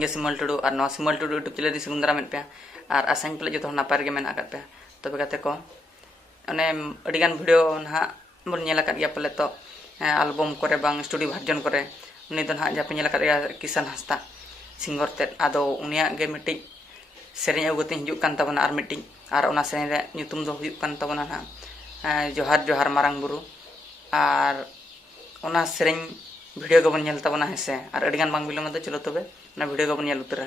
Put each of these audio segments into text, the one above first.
ᱤᱧ ᱜᱮ ᱥᱤᱢᱚᱞ ᱴᱩᱰᱩ ᱟᱨ ᱱᱚᱣᱟ ᱥᱤᱢᱚᱞ ᱴᱩᱰᱩ यूट्यूब चैनल दी सुंदरा मेन पे और आसानी पले जो नपाय गे मेना पे तबे गाते को अने अडिगान भिडियो ना बन नेला गया पले तो एल्बम करे बांग स्टूडियो वर्जन करे उनी दो ना जापे नेला गया किसान हंसदा सिंगर ते आदो उनिया गे मिट्टी सेरेñ अगुते हिजुक कान तबना आर मिट्टी और ओना सेरेñ रे ᱧᱩᱛᱩᱢ दो हुयुक कान तबना ना जोहार जोहार मारांग बुरु और ओना सेरेñ वीडियो गबन नेल तबना हेसे और अडिगान बांग बिलम चलो तबे ना वीडियो गबन नेल उतरा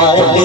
Thank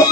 you.